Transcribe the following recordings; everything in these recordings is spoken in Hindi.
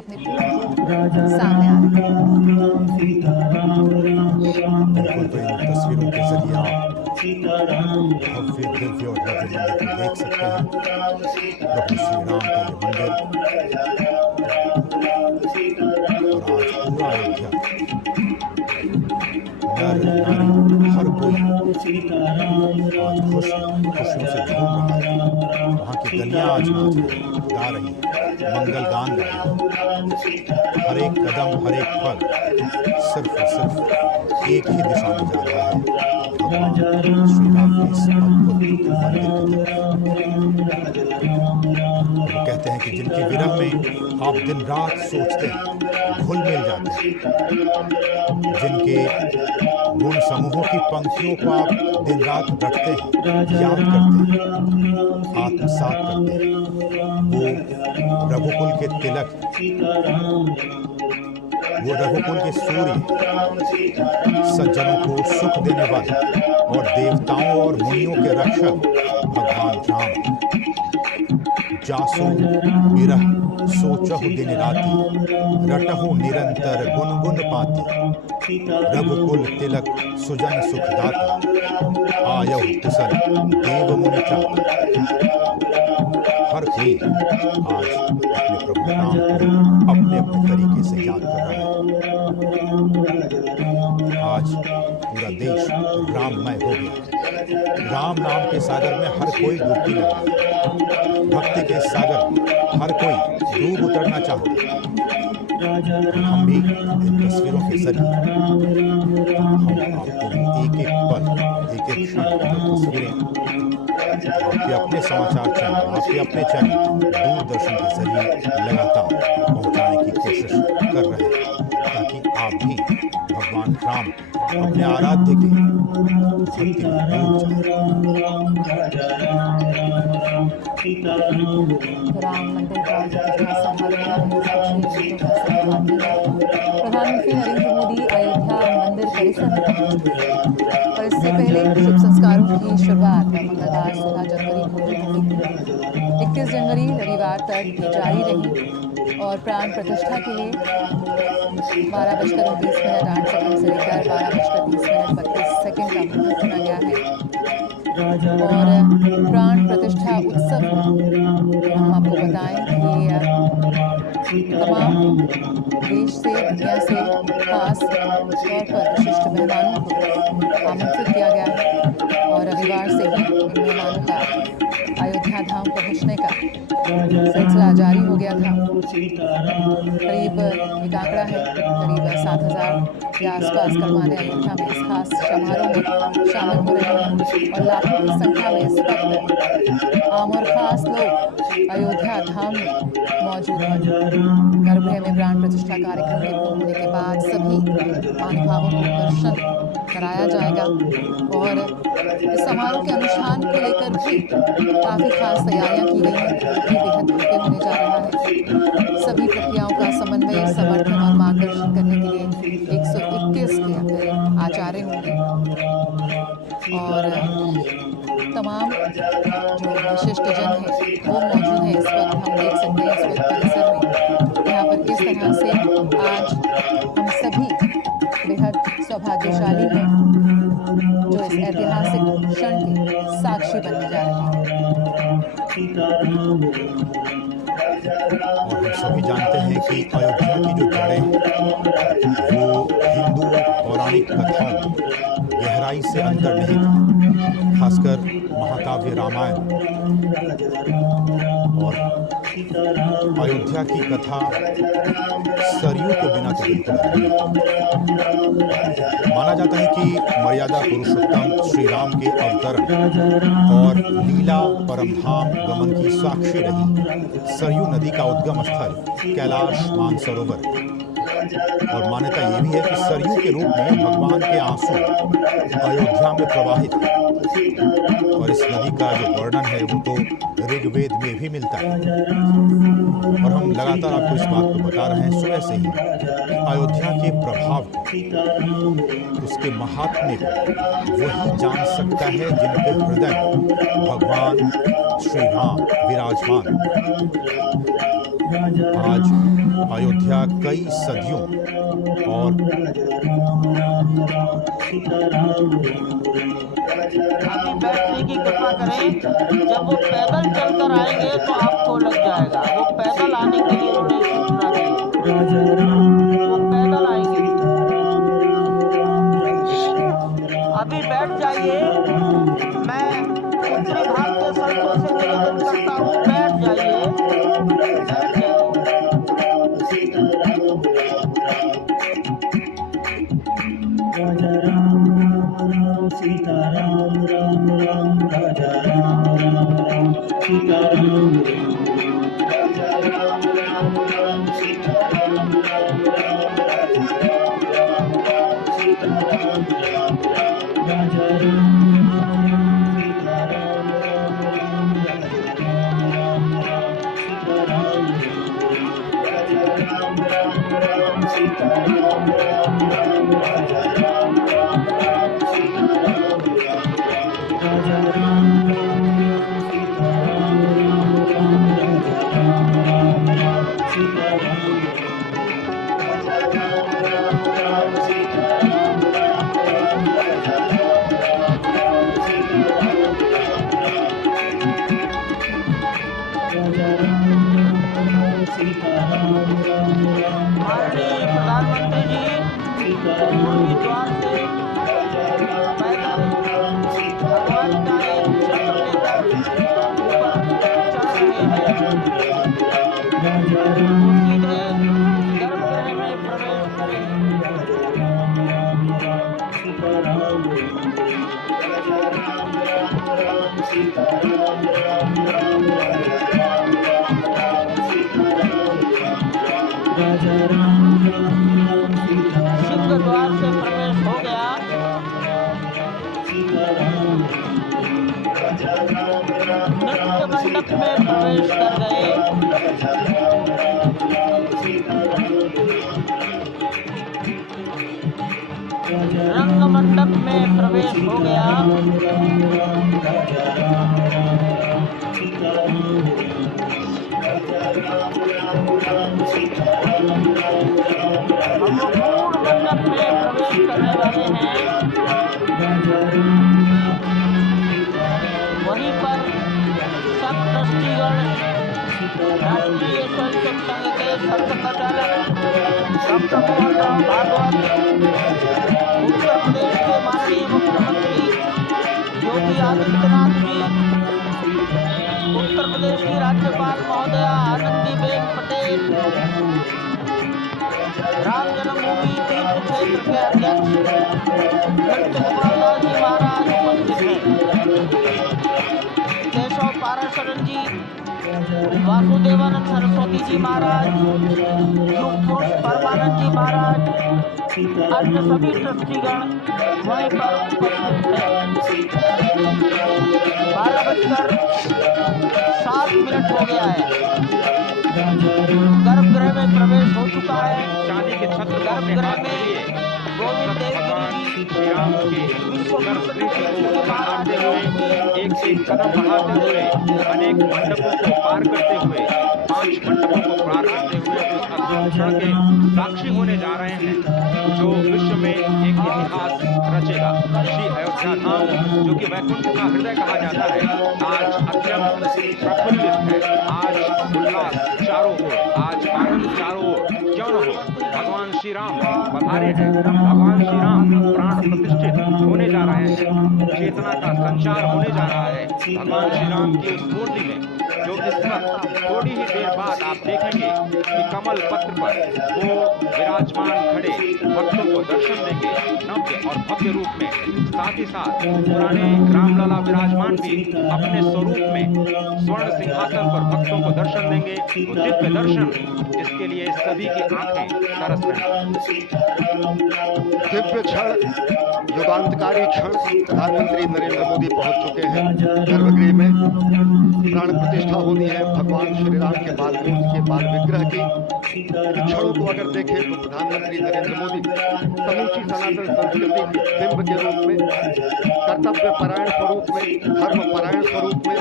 अपने सामने आ रहे हैं। बिल्कुल, तो इन तस्वीरों के जरिए आप भव्य दिव्य और भव्य मंदिर को देख सकते हैं। प्रभु श्री राम का ये मंदिर, और आज पूरा अयोध्या, नर नारी हर कोई आज खुशियों से झूम रहा है। वहाँ की गलियां आज नाच रही, गा रही, मंगल गान गा रही। हर एक कदम, हर एक पग सिर्फ और सिर्फ एक ही दिशा में जा रहा है, भगवान श्री राम के इस अद्भुत मंदिर की तरफ। वो कहते हैं कि जिनके विरह में आप दिन रात सोचते हैं, घुल मिल जाते हैं, जिनके गुण समूहों की पंक्तियों को आप दिन रात रटते हैं, याद करते हैं, आत्मसात करते हैं, वो रघुकुल के तिलक, वो रघुकुल के सूर्य, सज्जनों को सुख देने वाले और देवताओं और मुनियों के रक्षक भगवान राम, जासो बिरह सोचहु दिन राति, रटहु निरंतर गुनगुन पाती, रघुकुल तिलक सुजन सुखदाता, आयहु कुशल देव मुनि त्राता। हर कोई आज अपने प्रभु राम को अपने अपने तरीके से याद कर रहा है। आज पूरा देश राममय हो गया। राम नाम के सागर में हर कोई डुबकी लगा, भक्ति के सागर में हर कोई डूब उतरना चाहता है। हम भी इन तस्वीरों के जरिए हम आपको एक एक पल, एक एक क्षण तस्वीरें आपके अपने समाचार चैनल, आपके अपने चैनल दूरदर्शन के जरिए लगातार पहुंचाने की कोशिश कर रहे हैं, ताकि आप भी भगवान राम अपने आराध्य के भक्ति में डूब जाएं। राम मंदिर का प्रधानमंत्री नरेंद्र मोदी अयोध्या मंदिर परिसर में पहुंचे और इससे पहले शुभ संस्कारों की शुरुआत मंगलवार 16 जनवरी को हुई थी। 21 जनवरी रविवार तक ये जारी रही और प्राण प्रतिष्ठा के लिए 12:29 8 सेकंड से लेकर 12:30 32 का मुहूर्त चुना गया है। और प्राण प्रतिष्ठा उत्सव में हम आपको बताएं कि तमाम देश से, दुनिया से खास तौर पर विशिष्ट मेहमानों को आमंत्रित किया गया है और रविवार से ही इन मेहमानों का अयोध्या धाम पहुंचने का सिलसिला जारी हो गया था। करीब एक आंकड़ा है, करीब 7,000 के आसपास करवाने अयोध्या में इस खास समारोह में शामिल हो रहे हैं और लाखों की संख्या में इस वक्त आम और खास लोग अयोध्या धाम में मौजूद हैं। गर्भगृह में प्राण प्रतिष्ठा कार्यक्रम के पूर्ण होने के बाद सभी महानुभावों को दर्शन कराया जाएगा और इस समारोह के अनुष्ठान को लेकर भी काफी खास तैयारियां की गई हैं। बेहद भव्य होने जा रहा है। सभी प्रक्रियाओं का समन्वय, समर्थन और मार्गदर्शन करने के लिए 121 के आचार्य होंगे और तमाम जो विशिष्ट जन हैं वो मौजूद हैं। इस वक्त हम देख सकते हैं इस वक्त परिसर में यहाँ पर किस तरह से आज हम सभी बेहद सौभाग्यशाली हैं जो इस ऐतिहासिक क्षण के साक्षी बनने जा रहे हैं। और हम सभी जानते हैं कि अयोध्या की जो जड़ें हैं वो हिंदू पौराणिक कथाओं गहराई से अंतर्निहित, खासकर महाकाव्य रामायण और अयोध्या की कथा सरयू के बिना तो बिल्कुल माना जाता है कि मर्यादा पुरुषोत्तम श्री राम के अवतरण और लीला परमधाम गमन की साक्षी रही सरयू नदी का उद्गम स्थल कैलाश मानसरोवर। और मान्यता ये भी है कि सरयू के रूप में भगवान के आंसू अयोध्या में प्रवाहित है और इस नदी का जो वर्णन है वो तो ऋग्वेद में भी मिलता है। और हम लगातार आपको इस बात को बता रहे हैं सुबह से ही कि अयोध्या के प्रभाव को, उसके महात्म्य को वही जान सकता है जिनके हृदय भगवान श्री राम विराजमान। आज अयोध्या कई सदियों और अभी बैठने की कृपा करें। जब वो पैदल चलकर आएंगे तो आपको लग जाएगा। वो पैदल आने के लिए उन्होंने सूचना दी है। वो पैदल आएंगे। अभी बैठ जाइए। मैं उत्तरी भाग के संतों से निवेदन करता हूँ, बैठ जाइए, बैठ जाइए। राजा राम राम राम सीता राम राम राम राजा राम राम राम सीता राम राजा राम राम राम सीता राम राम राम राजा राम राम सीता राम राम राजा राम राम सीता राम राम राम राजा राम राम राम सीता राम राम राम राजा राम राम राम सीता राम राम राजा राम राम सीता राम राम राम राजा राम राम राम सीता राम राजा राम राम राम सीता राम राम राम राजा राम राम राम सीता राम राजा राम राम सीता राम राम राम माननीय प्रधानमंत्री जी पूर्वी द्वार से पैदल भगवान का एक सीता राम राम राम राजा राम राम राम सीता राम राजा राम राम राम सीता सिंह द्वार से प्रवेश हो गया। सीता राम राजा राम राम नृत्य मंडप में प्रवेश कर गए। राजा राम राम सीता रंग मंडप में प्रवेश हो गया। राम राम राम राजा राम राम सीता राजा राम राम राम सीता राम राम राम हम पूर्ण मंडप में प्रवेश करने वाले हैं। राजा राम वहीं पर सब ट्रस्टीगण, राष्ट्रीय स्वयंसेवक संघ के संघ संचालक डॉक्टर मोहन राव भागवत, उत्तर प्रदेश के माननीय मुख्यमंत्री योगी आदित्यनाथ जी, उत्तर प्रदेश की राज्यपाल महोदया आनंदीबेन पटेल, राम जन्मभूमि तीर्थ क्षेत्र के अध्यक्ष नृत्य गोपाल दास जी महाराज उपस्थित हैं। केशव पाराशरण जी, वासुदेवानंद सरस्वती जी महाराज, युग पुरुष परमानंद जी महाराज, अन्य सभी ट्रस्टीगण वहीं पर उपस्थित हैं। 12:07 हो गया है। गर्भगृह में प्रवेश हो चुका है। चांदी के छत्र गर्भगृह में गोविंद देवगिरी जी बढ़ाते हुए एक से एक कदम बढ़ाते हुए अनेक मंडपों को पार करते हुए 5 मंडपों को पार करते हुए उस अद्भुत क्षण के साक्षी होने जा रहे हैं जो विश्व में एक इतिहास रचेगा। श्री अयोध्या धाम जो कि वैकुंठ का हृदय कहा जाता है, आज अत्यंत प्रफुल्लित है। आज उल्लास चारों ओर, आज आनंद चारों ओर। क्यों न हो, भगवान श्री राम पधारे हैं। भगवान श्री राम प्राण प्रतिष्ठित होने जा रहे हैं। चेतना का संचार होने जा रहा है। भगवान श्री राम की उस मूर्ति में जो इस वक्त थोड़ी ही देर बाद आप देखेंगे कि कमल पत्र पर वो विराजमान खड़े भक्तों को दर्शन देंगे नव्य और भव्य रूप में। साथ ही साथ पुराने रामलला विराजमान भी अपने स्वरूप में स्वर्ण सिंहासन पर भक्तों को दर्शन देंगे। वो दिव्य दर्शन जिसके लिए सभी की आंखें तरस रही। दिव्य क्षण, युगांतकारी क्षण। प्रधानमंत्री नरेंद्र मोदी पहुंच चुके हैं गर्भगृह में। प्राण प्रतिष्ठा होनी है भगवान श्री राम के बाल मूर्ति के बाल विग्रह की। इन क्षणों को अगर देखें तो प्रधानमंत्री नरेंद्र मोदी समूची सनातन संस्कृति के बिंब के रूप में, कर्तव्य परायण स्वरूप में, धर्म परायण स्वरूप में,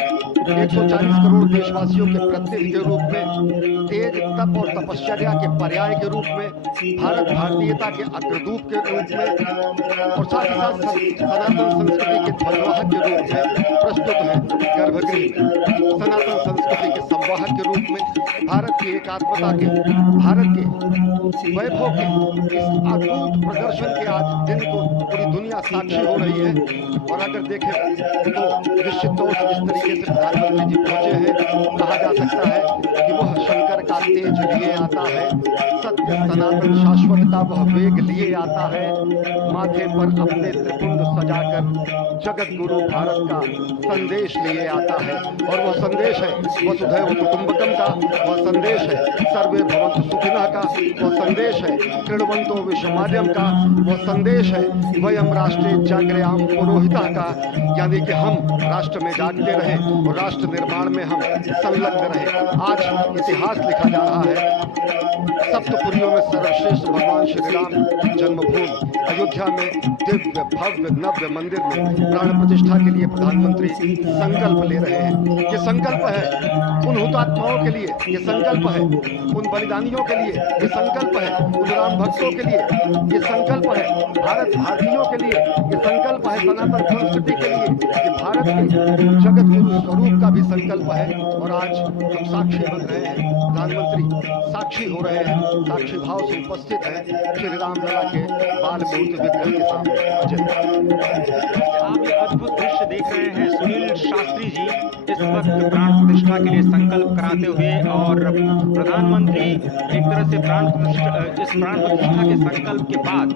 140 करोड़ देशवासियों के प्रतीक के रूप में, तेज तप और तपश्चर्या के पर्याय के रूप में, भारत भारतीयता के अग्रदूत के रूप में और साथ ही साथ सनातन संस्कृति के ध्वजवाहक के रूप में प्रस्तुत है गर्भगृह में। सनातन संस्कृति के संवाहक के रूप में, भारत की एकात्मता के, भारत के वैभव के इस अद्भुत प्रदर्शन के आज दिन को पूरी दुनिया साक्षी हो रही है। और अगर देखें तो निश्चित तौर से जिस तरीके से प्रधानमंत्री जी पहुंचे हैं, कहा जा सकता है कि वह शंकर का तेज लिए आता है, सत्य सनातन शाश्वत का वह वेग लिए आता है, माथे पर अपने त्रिपुंड सजाकर जगत गुरु भारत का संदेश लिए आता है। और वह संदेश है वसुधैव कुटुंबकम का, वह संदेश है सर्वे भवन्तु सुखिनः का, वह संदेश है कृण्वन्तो विश्वमाद्यम का, वह संदेश है वयम राष्ट्रे जागृयाम पुरोहितः का, यानी कि हम राष्ट्र में जागते रहे और राष्ट्र निर्माण में हम संलग्न रहे। आज इतिहास लिखा जा रहा है। सप्तपुरियों में सर्वश्रेष्ठ भगवान श्री राम जन्मभूमि अयोध्या में दिव्य भव्य नव्य मंदिर में प्राण प्रतिष्ठा के लिए प्रधानमंत्री संकल्प ले रहे हैं। ये संकल्प है उन हुतात्माओं के लिए, ये संकल्प है उन बलिदानियों के लिए, ये संकल्प है उन राम भक्तों के लिए, ये संकल्प है भारत भारतीयों के लिए, ये संकल्प है सनातन संस्कृति के लिए, ये भारत के जगत गुरु स्वरूप का भी संकल्प है। और आज हम साक्षी बन रहे हैं, प्रधानमंत्री साक्षी हो रहे हैं, साक्षी भाव से उपस्थित है श्री रामलला के बाल मूर्ति विग्रह के सामने। आप ये अद्भुत दृश्य देख रहे हैं। सुनील शास्त्री जी इस वक्त प्राण प्रतिष्ठा के लिए संकल्प कराते हुए और प्रधानमंत्री एक तरह से इस प्राण प्रतिष्ठा के संकल्प के बाद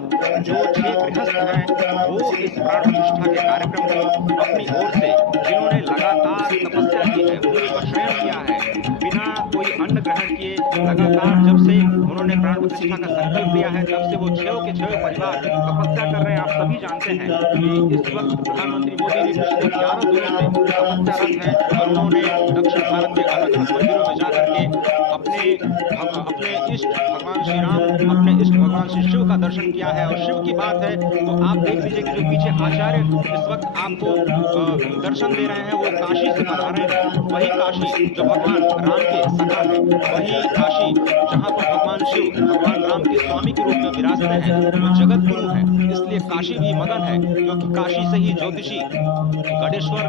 जो 6 गृहस्थ हैं वो इस प्राण प्रतिष्ठा के कार्यक्रम को अपनी ओर से, जिन्होंने लगातार तपस्या की है, भूमि पर शयन किया है, बिना कोई अन्न ग्रहण किए लगातार जब से उन्होंने प्राण प्रतिष्ठा का संकल्प लिया है तब से वो 6 परिवार तपस्या कर रहे हैं। आप सभी जानते हैं कि इस वक्त प्रधानमंत्री मोदी भी पिछले 11 दिनों से तपस्यारत हैं और उन्होंने दक्षिण भारत के अलग अलग मंदिरों में जाकर के अपने इष्ट भगवान श्री राम, अपने इष्ट भगवान श्री शिव का दर्शन किया है। और शिव की बात है तो आप देख लीजिए कि जो पीछे आचार्य इस वक्त आपको दर्शन दे रहे हैं वो काशी से पधारे हैं। वही काशी जो भगवान राम के सखा है, वही काशी जहाँ पर भगवान शिव भगवान राम के स्वामी के रूप में विराजते हैं, जो जगत गुरु है। इसलिए काशी भी मगन है, क्योंकि काशी से ही ज्योतिषी गणेश्वर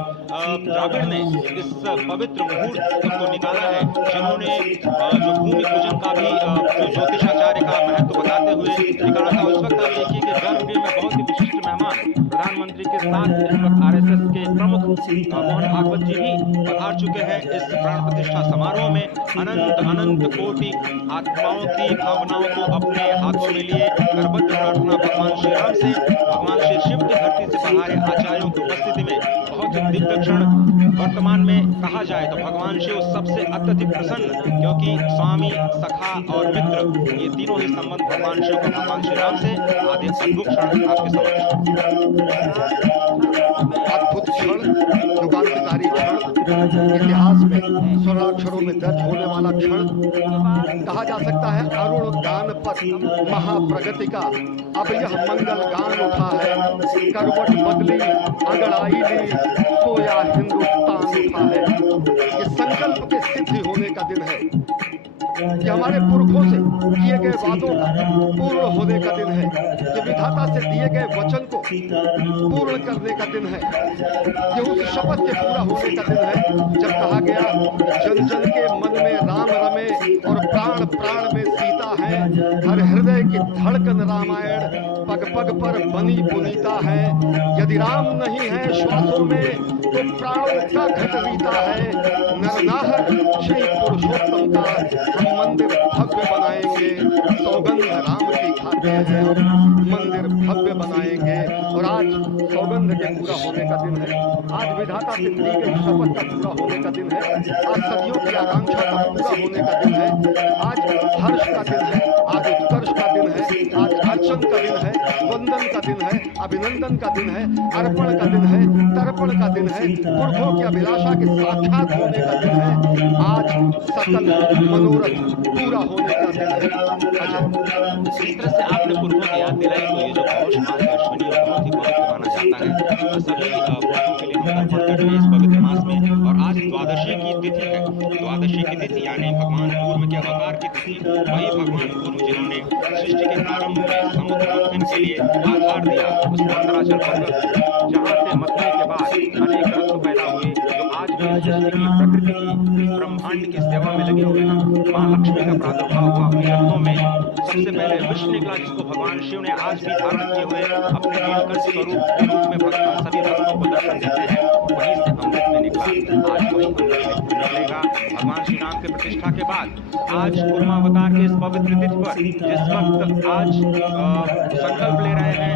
द्राविड़ ने इस पवित्र मुहूर्त को निकाला है, जिन्होंने जो भूमि पूजन का भी जो ज्योतिषाचार्य का महत्व बताते हुए निकाला था। उस वक्त आप देखिए कि गर्भगृह में बहुत ही विशिष्ट मेहमान प्रधानमंत्री के साथ इस वक्त RSS के प्रमुख मोहन भागवत जी भी पधार चुके हैं। इस प्राण प्रतिष्ठा समारोह में अनंत कोटि आत्माओं की भावनाओं को अपने हाथों में लिए करबद्ध प्रार्थना भगवान श्री राम से, भगवान श्री शिव की धरती से पधारे आचार्यों की उपस्थिति में बहुत ही दिव्य क्षण। वर्तमान में कहा जाए तो भगवान शिव सबसे अत्यधिक प्रसन्न, क्योंकि स्वामी, सखा और मित्र ये तीनों ही संबंध भगवान शिव का भगवान श्री राम से आदि अद्भुत क्षण आपके समक्ष। अद्भुत क्षण, युगांतकारी क्षण, इतिहास में स्वर्णाक्षरों में दर्ज होने वाला क्षण। कहा जा सकता है अरुण गान पर महाप्रगति का अब यह मंगल गान उठा है, करवट बदली अंगड़ाई ली सोया हिंदुस्तान उठा है। ये संकल्प के सिद्धि होने का दिन है, कि हमारे पुरखों से किए गए वादों का पूर्ण होने का दिन है, कि विधाता से दिए गए वचन को पूर्ण करने का दिन है, कि उस शपथ के पूरा होने का दिन है जब कहा गया जन जन के मन में राम रमे और प्राण प्राण में सीता है, हर हृदय की धड़कन रामायण पग पग पर बनी पुनीता है। यदि राम नहीं है श्वासों में तो प्राणों का घट रीता है। नरनाहर श्री पुरुषोत्तम का हम मंदिर भव्य बनाएंगे, सौगंध राम की खाते हैं, मंदिर भव्य बनाएंगे। और आज सौगंध के पूरा होने का दिन है, आज विधाता से दी गई शपथ का पूरा होने का दिन है, आज सदियों की आकांक्षा का पूरा होने का दिन है, आज हर्ष का दिन है, आज उत्कर्ष का दिन है, आज अर्चन का दिन है, वंदन का दिन है, अभिनंदन का दिन है, अर्पण का दिन है, तर्पण का दिन है, पुरखों की अभिलाषा के साक्षात होने का दिन है। आज सकल मनोरथ पूरा होने का दिन है। अजय, जिस तरह से आपने पुरखों की याद दिलाई, तो ये जो पौष मास है अश्विनी बहुत ही पवित्र माना जाता है। सभी पुरखों के लिए हम तर्पण करते हैं इस पवित्र मास में। और आज द्वादशी की तिथि है। द्वादशी की तिथि यानी भगवान कूर्म के अवतार की तिथि। वही भगवान कूर्म जिन्होंने सृष्टि के प्रारंभ में समुद्र मंथन के लिए आधार दिया, उस मंदराचल पर्वत जहाँ से मथने के बाद अनेक रत्न पैदा हुए, जो आज भी सृष्टि की प्रकृति की ब्रह्मांड की सेवा में लगे हुए हैं। माँ लक्ष्मी का प्रादुर्भाव हुआ अपने रत्नों में। सबसे पहले विष निकला, जिसको भगवान शिव ने आज भी धारण किए हुए अपने नीलकंठ स्वरूप के रूप में सभी भक्तों को दर्शन देते हैं। वहीं से अमृत में निकला, आज वही अमृत निकलेगा भगवान श्री राम के प्रतिष्ठा के बाद। आज कूर्मावतार के इस पवित्र तिथि पर जिस वक्त आज संकल्प ले रहे हैं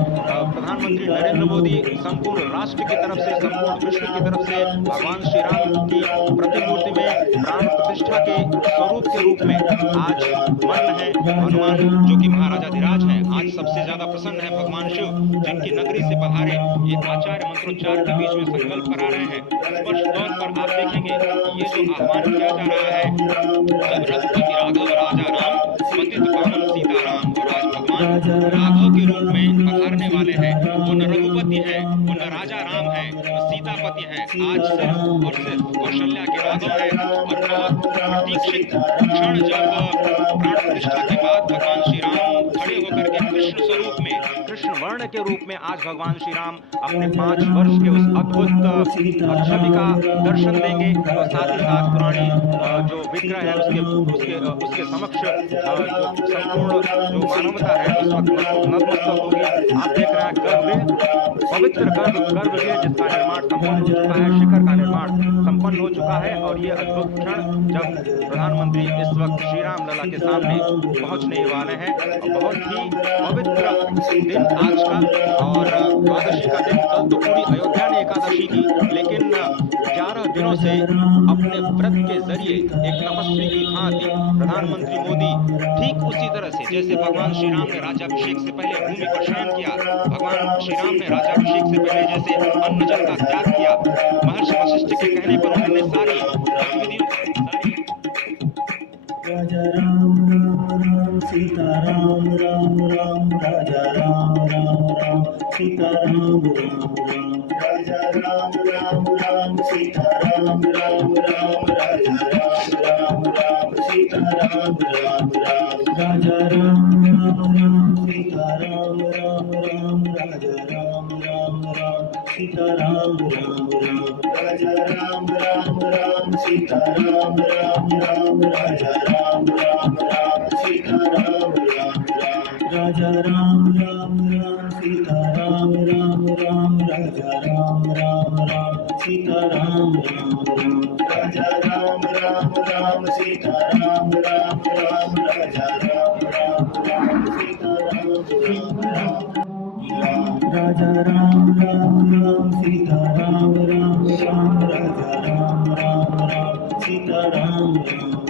प्रधानमंत्री नरेंद्र मोदी, संपूर्ण राष्ट्र की तरफ से, संपूर्ण विश्व की तरफ से भगवान श्री राम की प्रतिमूर्ति में प्राण प्रतिष्ठा के स्वरूप के रूप में आज मग्न है। हनुमान जो कि महाराजाधिराज हैं, आज सबसे ज्यादा प्रसन्न है भगवान शिव, जिनकी नगरी से पधारे ये आचार्य मंत्रोच्चार के बीच में संकल्प करा रहे हैं। स्पष्ट तौर पर आप देखेंगे ये जो आह्वान किया जा रहा है, जब रघुपति राघव राजा राम, पतित पावन सीताराम, और आज भगवान राघव के रूप में पधारने वाले हैं। वो न रघुपति है, वो न राजा राम है, वो सीतापति है। आज सिर्फ और सिर्फ कौशल्या के राघव है। और बहुत प्रतीक्षित क्षण जब प्राण प्रतिष्ठा के बाद भगवान श्री राम खड़े होकर के कृष्ण स्वरूप में, कृष्ण वर्ण के रूप में आज भगवान श्री राम अपने 5 वर्ष के उस अद्भुत छवि का दर्शन देंगे। और साथ ही साथ पुरानी जो विग्रह है उसके समक्ष जो संपूर्ण जो मानवता है उस वक्त नतमस्तक होगी। आप देख रहे हैं पवित्र गर्भगृह जिसका निर्माण संपन्न हो चुका है, शिखर का निर्माण संपन्न हो चुका है। और ये अद्भुत क्षण जब प्रधानमंत्री इस वक्त श्री राम लला के सामने पहुंचने वाले हैं। और बहुत ही पवित्र दिन आज का, और द्वादशी का दिन। कल तो पूरी अयोध्या ने एकादशी की, लेकिन 11 दिनों से अपने व्रत के जरिए एक तपस्वी की भांति प्रधानमंत्री मोदी ठीक उसी तरह से जैसे भगवान श्री राम ने राज्याभिषेक से पहले भूमि पर शयन किया, भगवान श्री राम ने राज्याभिषेक से पहले जैसे अन्न जल का त्याग किया, महर्षि वशिष्ठ के कहने पर उन्होंने सारी गतिविधियों राजा राम राम राम सीता राम राम राम राजा राम राम राम सीता राम राम राम राजा राम राम राम सीता राम राम राम राजा राम राम राम सीता राम राम राम राजा राम राम राम सीता राम राम राम राजा राम राम राम सीता राम राम राम राजा राम राम राम सीता राम राम राम राजा राम राम राम सीता राम राम राम राजा राम राम राम सीता राम राम राम राजा राम राम राम सीता राम राम राम राजा राम राम राम सीता राम राम राम राजा राम राम राम सीता राम राम राजा राम राम राम सीता राम राम राम राजा राम राम राम सीता राम राम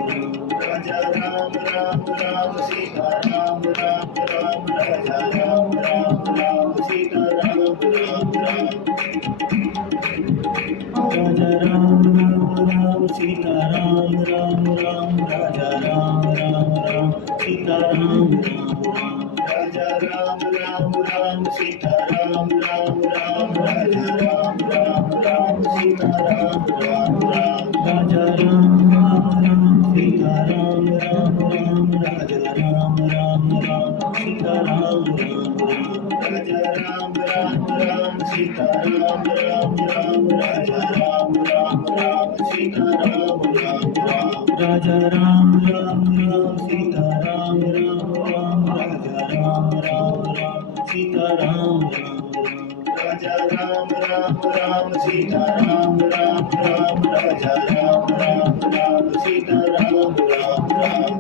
राजा राम राम राम सीता राम राम राम राजा राम राम राम सीता राम राम राम राजा राम राम राम सीता राम राम राम राजा राम राम राम सीता राम राम राजा राम राम राम सीता राम राम राम राजा राम राम राम सीता राम राम राम राजा राम राम राम सीता राम राम राम राजा राम राम राम सीता राम राम राजा राम राम राम सीता राम राम राम राजा राम राम राम सीता राम राम राम राजा राम राम राम सीता राम राम राम राजा राम राम राम सीता राम राम राजा राम राम राम सीता राम राम राम राजा राम राम राम सीता राम राम राम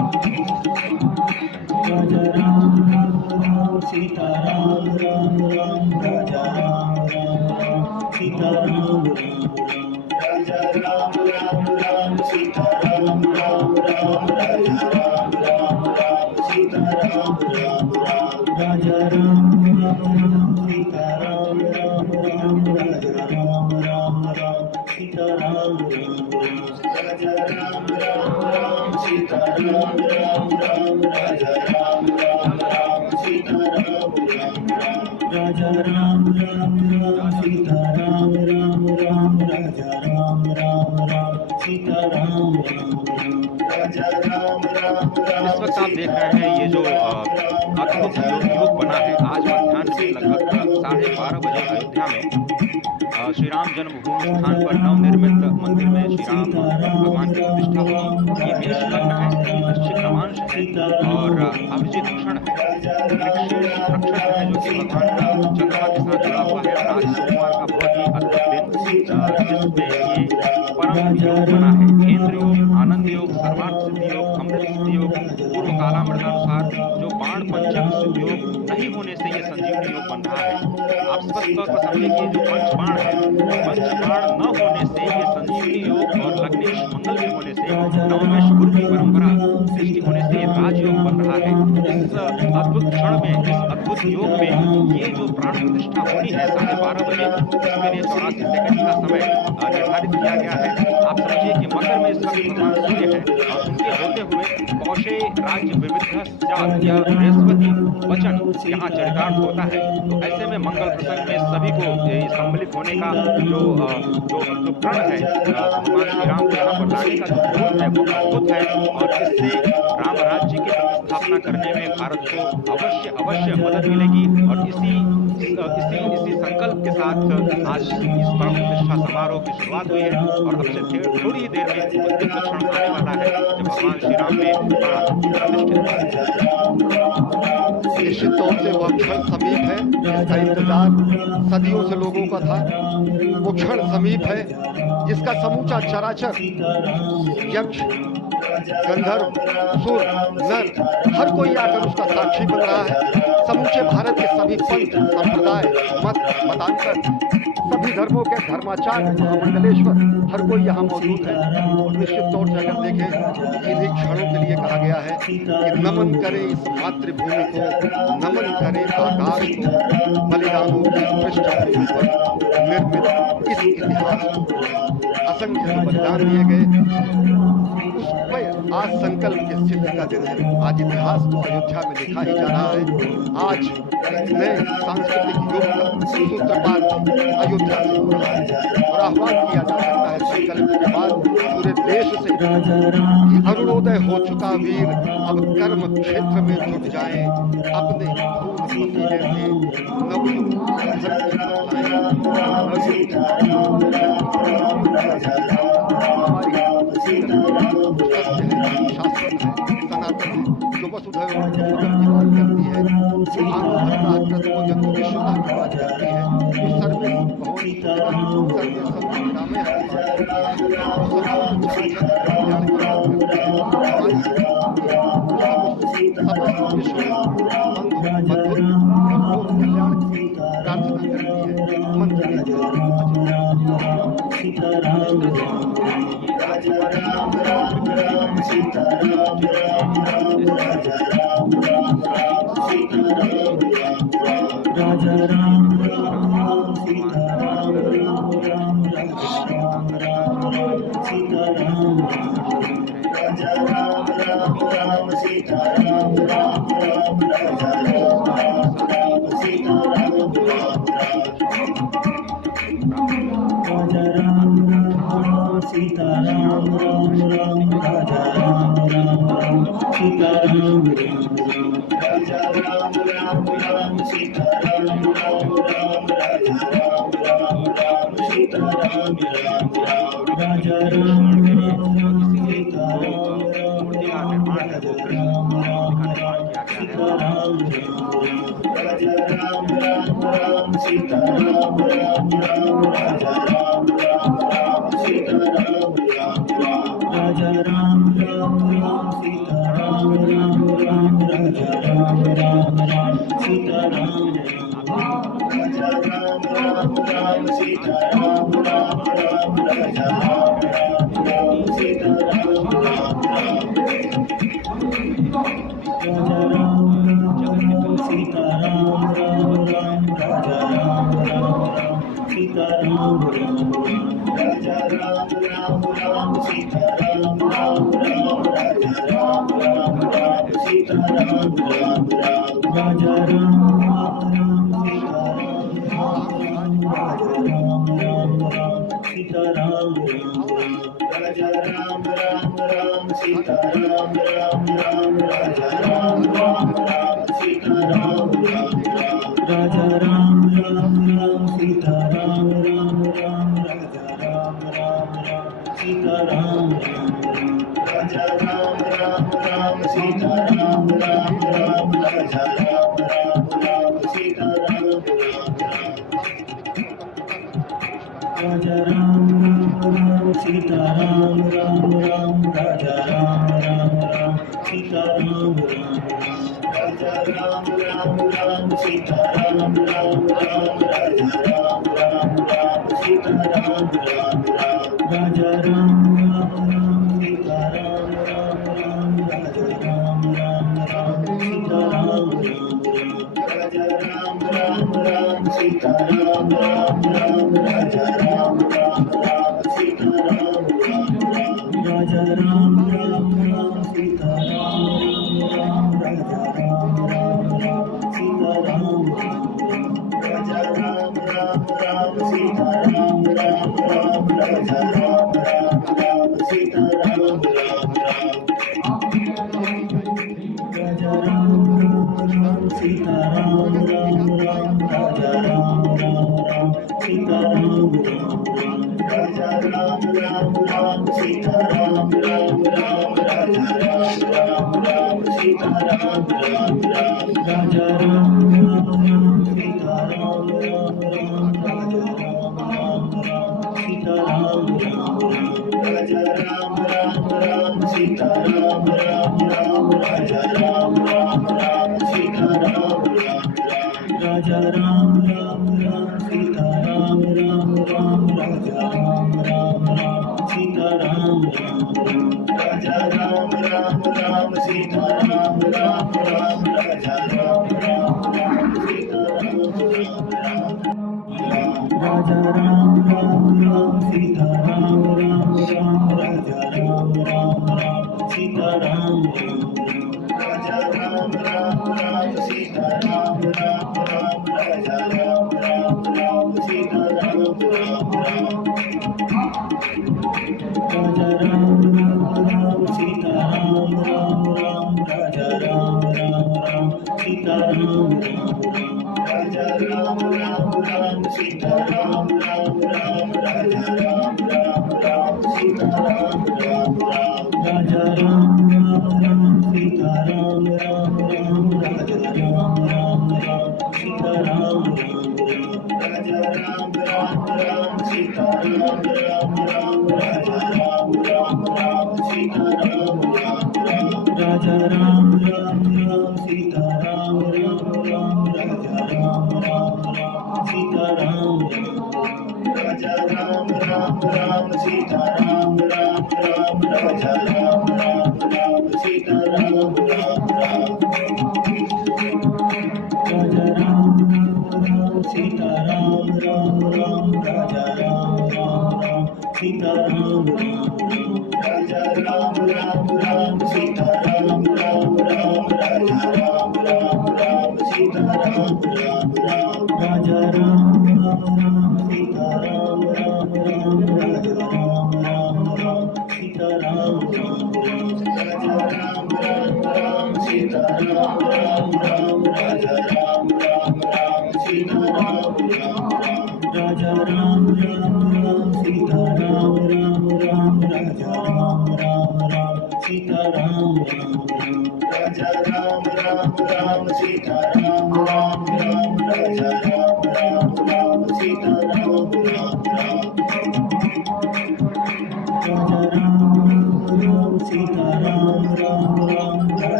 राजा राम राम राम सीता राम राम राम राजा राम राम राम सीता राम राम राम राजा राम राम राम सीता राम राम राम राजा राम राम राम सीता राम राम राम राजा राम राम अद्भुत योग बना है। आज मध्याह्न में लगभग 12:30 बजे अयोध्या में श्री राम जन्मभूमि स्थान पर नवनिर्मित मंदिर में श्री राम भगवान की प्रतिष्ठा होगी। ये मेष लग्न है, वृश्चिक नवांश है और अभिजीत क्षण है। नक्षत्र है जो कि भगवान चंद्रमा के साथ जुड़ा हुआ है। आज सोमवार का बहुत ही अद्भुत दिन जिसमें ये परम योग बना है। केंद्र योग, आनंद योग, सर्वार्थ सिद्धि योग, अमृत सिद्धि योग, पूर्व कालामृतानुसार जो बाण पंचक सिद्धि योग नहीं होने से ये संजीवनी योग बन रहा है। आप स्पष्ट तौर पर समझिए कि जो पंचबाण है, पंचबाण न होने से ये संजीवनी योग और लग्नेश मंगल के होने से नवमेश गुरु की परंपरा सृष्टि होने से ये राजयोग बन रहा है। इस अद्भुत क्षण में, इस अद्भुत योग में ये जो प्राण प्रतिष्ठा होनी है 12:30 बजे, इसके लिए 84 सेकंड का समय निर्धारित किया गया है। आप समझिए कि मकर में इस वक्त भगवान सूर्य है और उनके होते हुए कौशे राज्य विविध या बृहस्पति वचन यहाँ चरितार्थ होता है। तो ऐसे में मंगल प्रसंग में सभी को सम्मिलित होने का जो प्रण है भगवान श्री राम को यहाँ पर लाने का जो प्रण है वो अद्भुत है और इससे राम राज्य की प्रतिस्थापना करने में भारत को अवश्य मदद मिलेगी। और इसी संकल्प के साथ आज इस परम प्रतिष्ठा समारोह की शुरुआत हुई है और अब से थोड़ी ही देर में उस दिन का क्षण आने वाला है जब भगवान श्री राम में प्रतिष्ठित। निश्चित तौर से वह क्षण समीप है जिसका इंतजार सदियों से लोगों का था। वो क्षण समीप है जिसका समूचा चराचर, यक्ष, गंधर्व, सुर, नर हर कोई आकर उसका साक्षी बन रहा है। समूचे भारत के सभी पंथ, संप्रदाय, मतांतर, सभी धर्मों के धर्माचार्य, महामंडलेश्वर हर कोई यहाँ मौजूद है। और निश्चित तौर से अगर देखें इन्हीं क्षणों के लिए कहा गया है कि नमन करे इस मातृभूमि को, नमन करे आकाश को, बलिदानों की पृष्ठभूमि पर निर्मित इस इतिहास को। असंख्य जो बलिदान दिए गए उस पर आज संकल्प की सिद्धि का दिन है। आज इतिहास तो अयोध्या में लिखा ही जा रहा है। आज नए सांस्कृतिक युग का सूत्रपात अयोध्या से हो रहा है और आह्वान किया जा सकता है संकल्प के बाद पूरे देश से कि अरुणोदय हो चुका वीर, अब कर्म क्षेत्र में जुट जाए, अपने खून पसीने से नवयुग धरती शाश्वत है, सनातन है, जो वसुधैव कुटुंबकम की बात करती है, जो आत्महत्या को जंतु विश्वता की बात करती है, जो सर्वे भवनी सर्वे संग्रामे समस्त विश्व अद्भुत कल्याण की प्रार्थना करती है। मंत्र Sita Ram Ram Ram Ram Ram Ram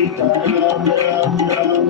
Sita Ram Ram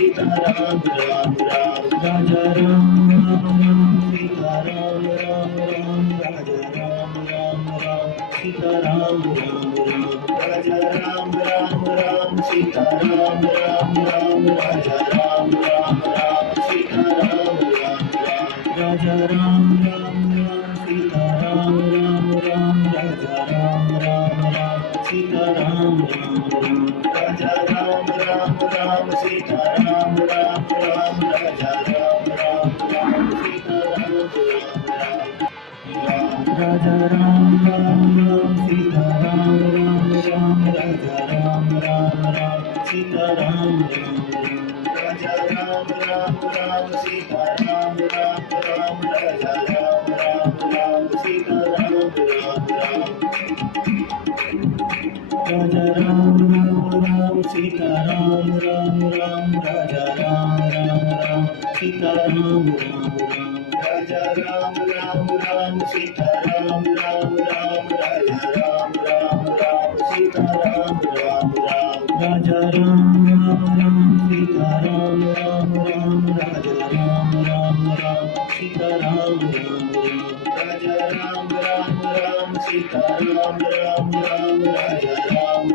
Sita Ram Ram Ram राजा राम राम राम सीता राम राम राम राजा राम राम राम सीता राम राम राम राजा राम राम राम सीता राम राम राम राजा राम राम राम सीता राम राम राम राजा राम राम राम सीता राम राम राम राजा राम राम राम सीता राम राम राम राजा राम राम राम सीता राम राम राम राजा राम राम राम सीता राम राम राजा राम राम राम सीता राम राम राम राजा राम राम राम सीता राम राम राजा राम राम राम सीता राम राम राम राजा राम राम राम सीता राम राम राम राजा राम राम राम सीता राम राम राम राजा राम राम राम सीता राम राम राम राजा राम राम राम सीता राम राम राम राजा राम राम राम सीता राम राम राम राजा राम राम राम सीता राम राम राम राजा राम राम राम सीता राम राम राम राजा राम राम राम सीता राम राम राम राजा राम राम राम सीता राम राम राम राजा राम राम राम सीता राम राम राम राजा राम राम राम सीता राम राम राम राजा राम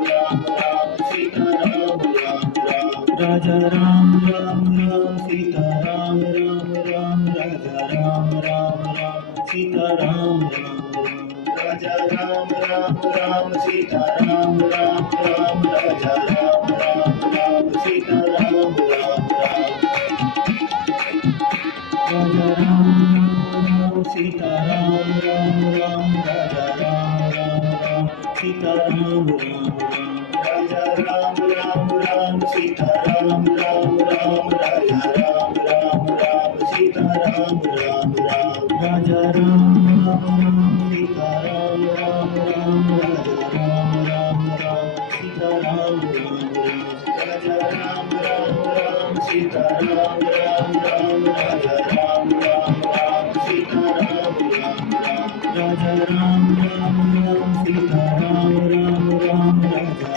राम राम सीता राम राम राम राजा राम राम राम सीता राम राम राम राजा राम राम सीता राम राम राम राजा राम राम राम सीता राम राम राम राजा राम राम राम सीता राम राम राम राजा राम राम राम सीता राम राम राम राजा राम राम राम सीता राम राम राम राजा राम राम राम सीता राम राम राम राजा राम राम राम सीता राम राम राम राजा राम राम राम सीता राम राम राम राजा राम राम राम सीता राम राम राम राजा राम राम राम सीता राम राम राम राजा राम राम राम सीता राम राम राम राजा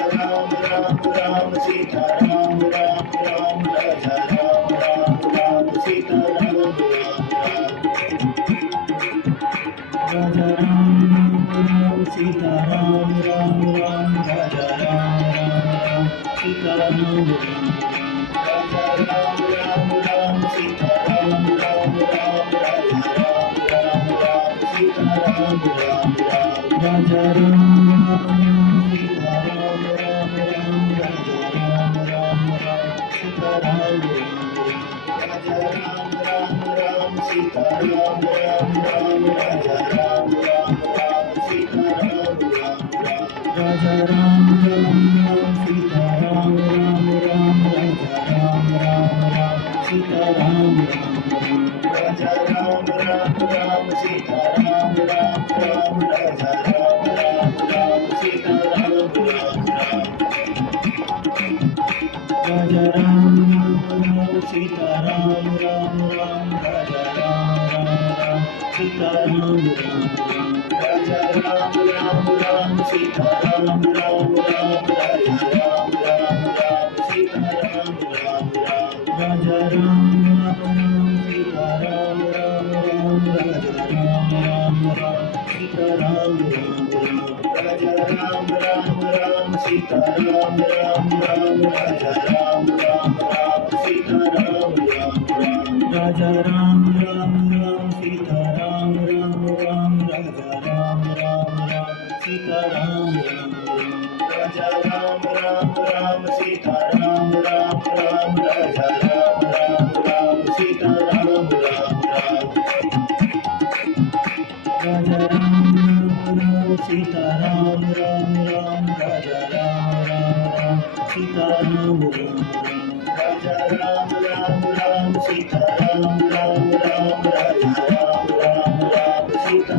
राम राम राम सीता राम राम राम राजा राम राम सीता राम राम राम राजा राम राम राम सीता राम राम राजा राम राम राम सीता राम राम राम राजा राम राम राम सीता राम राम राम राजा राम राम राम सीता राम राम राम राजा राम राम राम सीता राम राम राजा राम राम राम सीता राम राम राम राजा राम राम राम सीता राम राम राम राजा राम राम राम सीता राम राम राम राजा राम राम राम सीता राम राम राम राजा राम राम राम सीता राम राम राम राजा राम राम राम सीता राम राम राम राजा राम राम सीता राम राम राम राजा राम राम राम सीता राम राम राम राजा राम राम राम सीता राम राम राम राजा राम राम राम सीता राम राम राम राजा राम राम राम सीता राम राम राम राजा राम राम राम सीता राम राम राम राजा राम राम राम सीता राम राम राम राजा राम राम राम सीता राम राम राम राजा राम राम राम सीता राम राम राम राजा राम राम राम सीता राम राम राम राजा राम राम राम सीता राम राम राम राजा राम राम राम सीता राम राम राम राजा राम राम सीता राम राम राम राजा राम राम राम सीता राम राम राम राजा राम राम राम सीता राम राम राम राजा राम राम राम सीता राम राम राम राजा राम राम राम सीता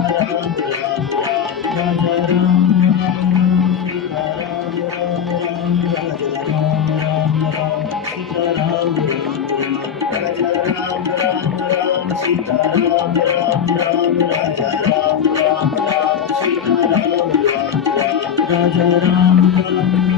राम राम राम राजा राम राम राम सीता राम राम राम राजा राम राम राम सीता राम राम राम राजा राम राम राम सीता राम राम राम राजा Ram Ram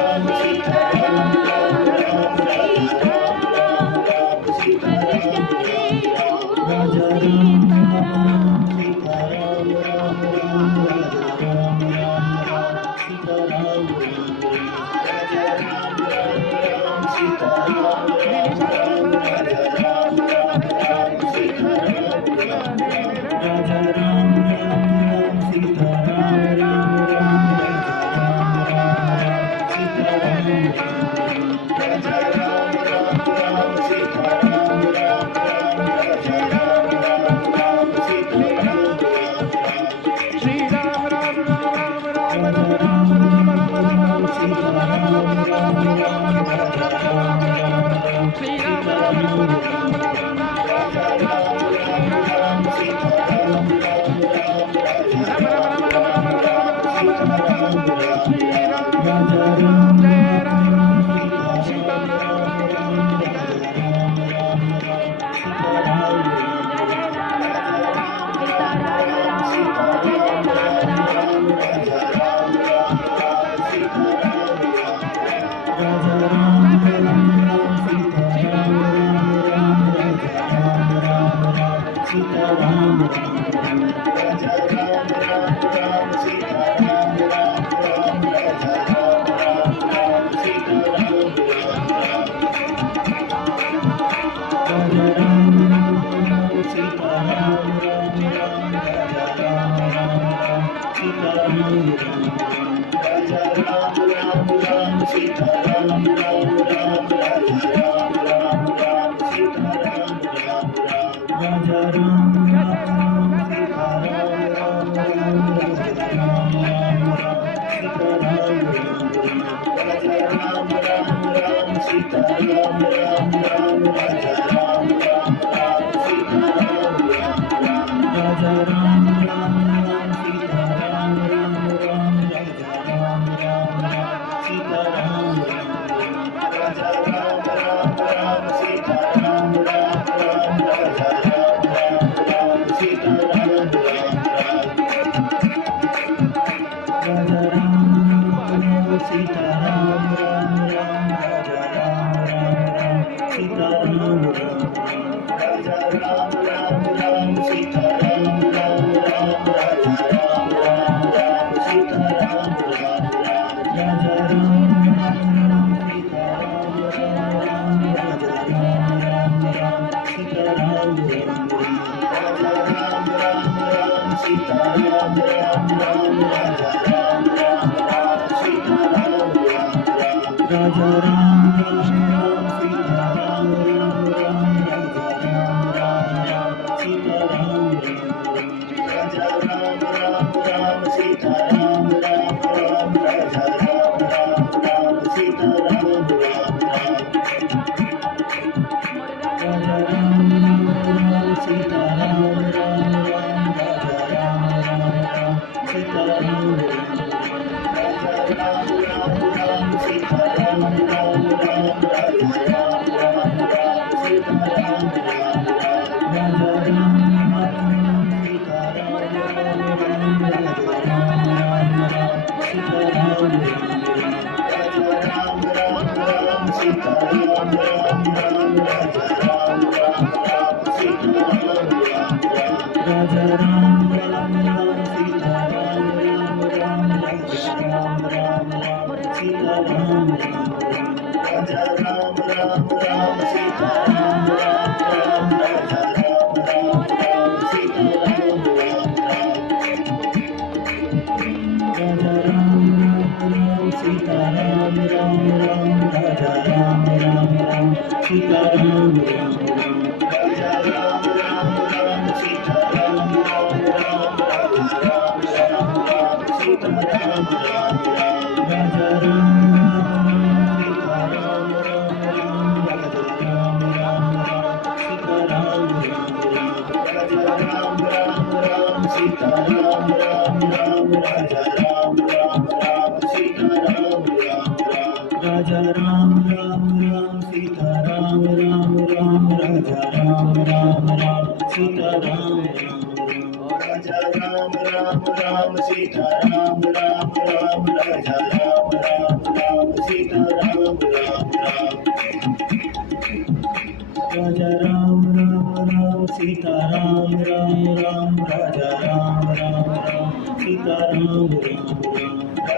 Sita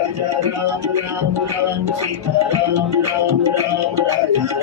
Raja Ram Ram Ram Sita Ram Ram Ram Raja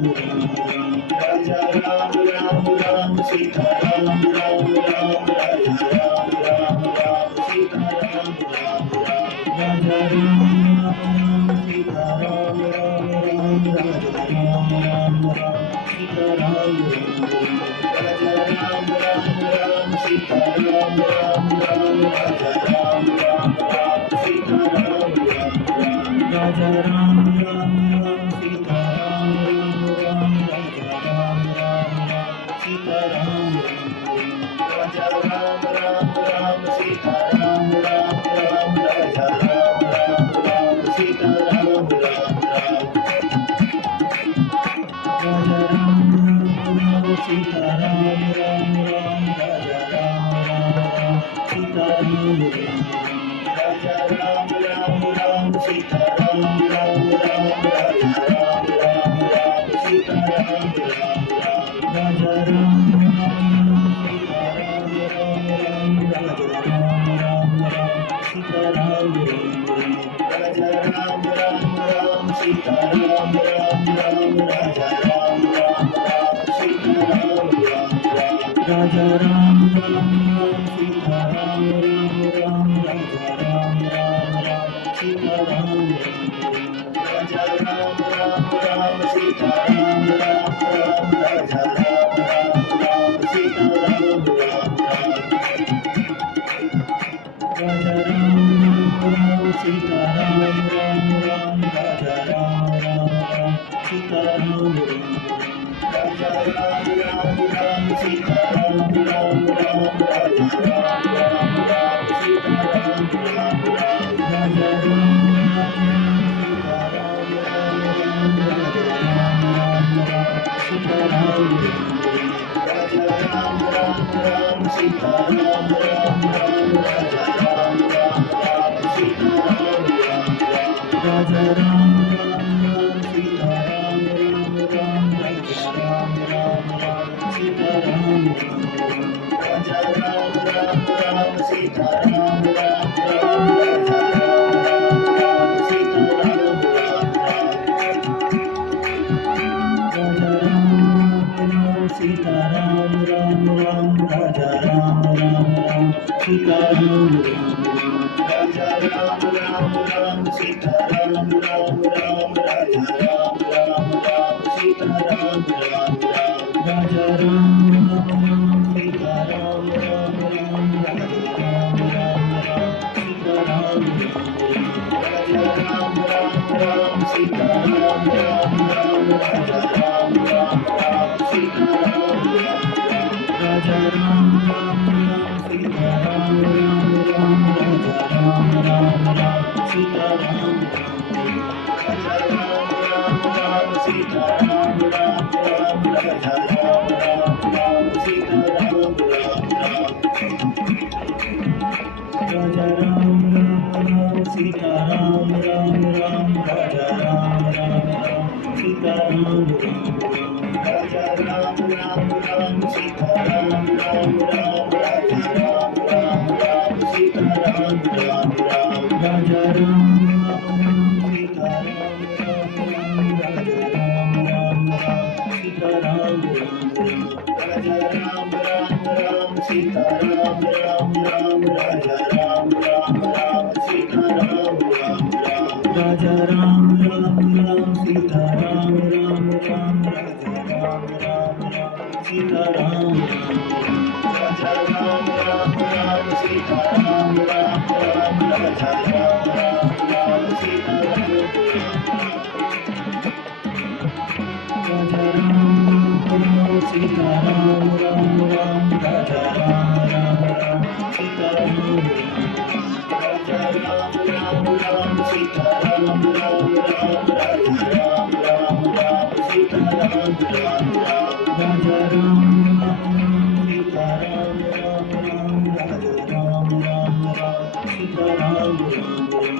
Raja Ram Ram Ram Sita Ram Ram Ram Raja Ram Ram Ram Sita Ram Ram Ram Raja Ram Ram Sita Ram Ram Ram Raja Ram Ram Ram Sita Ram Raja Ram Ram Ram Sita Ram Ram Ram Raja Ram Ram Ram Sita Ram Raja Ram Ram Ram Sita Ram Ram Raja Ram Ram Sita Ram Raja Ram Ram Ram Sita Ram Ram Raja Ram Ram Sita Ram Raja Ram Ram Sita Ram Ram Raja Ram Ram Sita Ram Raja Ram Ram Ram Sita Ram Ram Raja Ram Ram Sita Ram Raja Ram Sita Ram Raja Ram Ram Sita Ram Ram Raja Ram Ram Sita Ram Raja Ram Ram Sita Ram Ram Raja Ram Sita Ram Raja Ram Ram Sita Ram Ram Raja Ram Sita Ram Raja Ram Sita Ram Raja Ram Sita Ram Raja Ram Sita Ram Raja Ram Sita Ram Raja Sita Ram Sita Ram Raja Ram Sita Ram Sita Ram Raja Ram Sita Ram Sita Ram Sita Ram Raja Ram Sita Ram Raja Ram Sita Ram Raja Ram Sita Ram Raja Ram Sita Ram Sita Ram Raja Ram Sita Ram Raja Ram Sita Ram Raja Ram Sita Ram Raja Ram Sita Ram Raja Ram Sita Ram Raja Ram Sita Ram Raja Ram Sita Ram Raja Ram Sita Ram Raja Ram Sita Ram Raja Ram Sita Ram Raja Ram Sita Ram Sita Ram Raja Ram Sita Ram Raja Ram Sita Ram Raja Ram Sita Ram Sita Ram Raja Ram Sita Ram Raja Ram Sita Raja Ram Sita Ram Raja Ram Sita Ram Raja Ram Sita Ram Raja Ram Sita Ram Raja Ram Sita Ram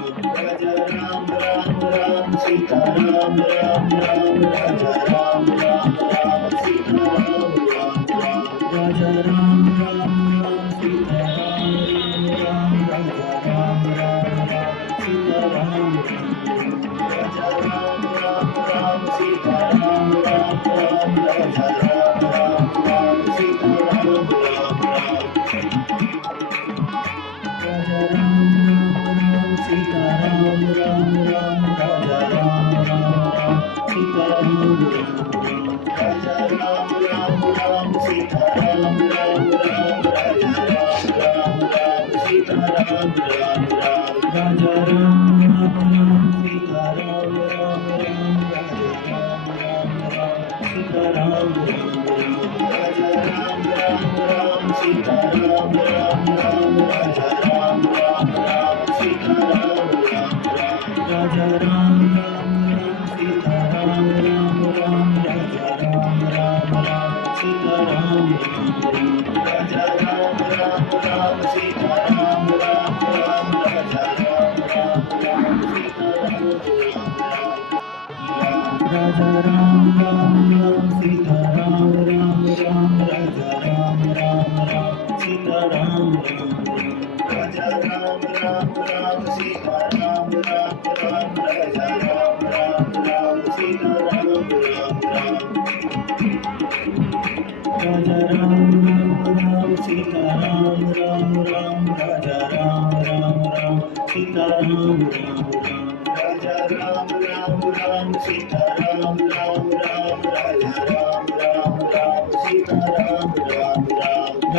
Raja Ram Sita Ram Raja Ram Sita Ram Raja Ram Sita Ram Raja Ram Sita Ram Raja Ram Sita Ram Raja Ram Sita Ram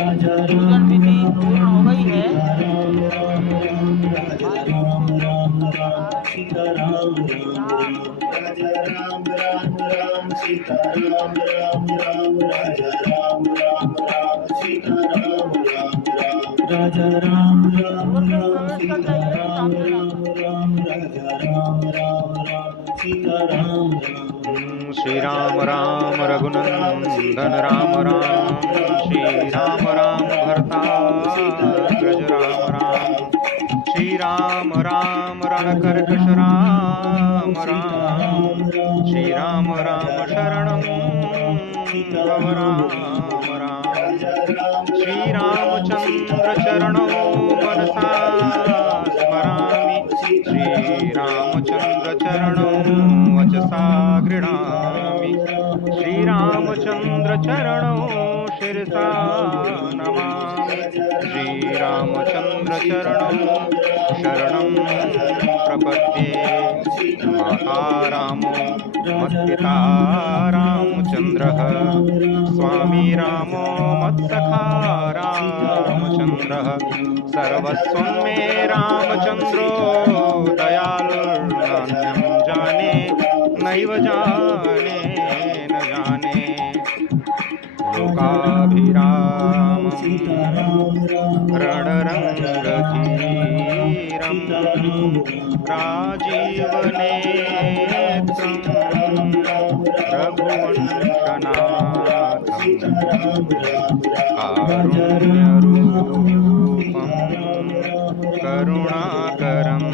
पूजन विधि पूर्ण हो गई है। श्री राम राम रघुनंदन राम राम, श्री राम राम भरताग्रज राम राम, श्री राम राम रणकर्कश राम राम, श्री राम राम शरणं भव राम राम, श्री रामचंद्र चरणौ मनसा स्मरामि, श्री रामचंद्र चरणौ वचसा गृह्णामि, श्री रामचंद्र चरणौ शिरसा नमामि, श्री रामचंद्र चरणौ शरणं प्रपद्ये, माता रामो मत्पिता रामचंद्रः, स्वामी रामो मत्सखा रामचंद्रः, सर्वस्वं मे रामचंद्रो दयालुर्नान्यं जाने नैव जाने न जाने, लोकाभिरामं रणरङ्गधीरं राजीवनेत्रं रघुवंशनाथं, कारुण्यरूपं करुणाकरं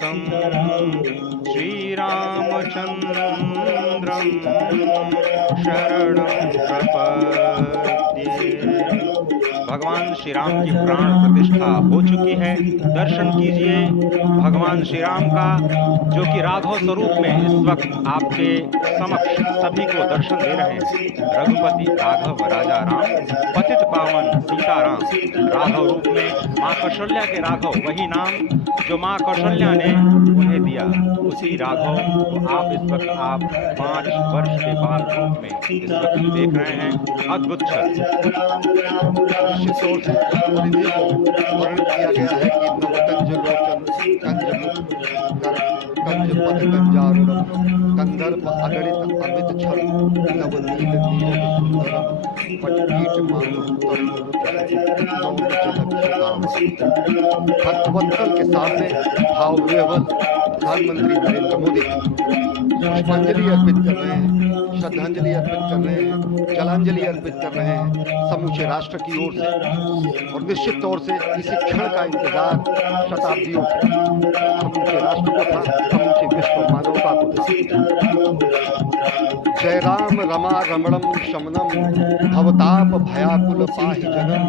तं श्रीरामचन्द्रं शरणं प्रपद्ये। भगवान श्री राम की प्राण प्रतिष्ठा हो चुकी है। दर्शन कीजिए भगवान श्री राम का, जो कि राघव स्वरूप में इस वक्त आपके समक्ष सभी को दर्शन दे रहे हैं। रघुपति राघव राजा राम, पतित पावन सीताराम, राघव रूप में माँ कौशल्या के राघव, वही नाम जो माँ कौशल्या ने उन्हें दिया, उसी राघव को आप इस वक्त 5 वर्ष के बाद रूप में इस वक्त देख रहे हैं। अद्भुत क्षण। निश्चित तौर से मोदी जी को वर्णन किया गया है कि नवकंज लोचन कंज पथ कंजारुणम, कंदर्प अगणित अमित छल, नवनील नील सुंदरम, पटकीट भक्तवत्सल के सामने भाव विह्वल प्रधानमंत्री नरेंद्र मोदी पुष्पांजलि अर्पित कर रहे हैं, श्रद्धांजलि अर्पित कर रहे हैं, जलांजलि अर्पित कर रहे हैं समूचे राष्ट्र की ओर से। और निश्चित तौर से इसी क्षण का इंतजार शताब्दियों से समूचे राष्ट्र को था, समूचे विश्व मानवता को था। जय राम रमा रमणम शमनम, भवताप भयाकुल पाहि जनम,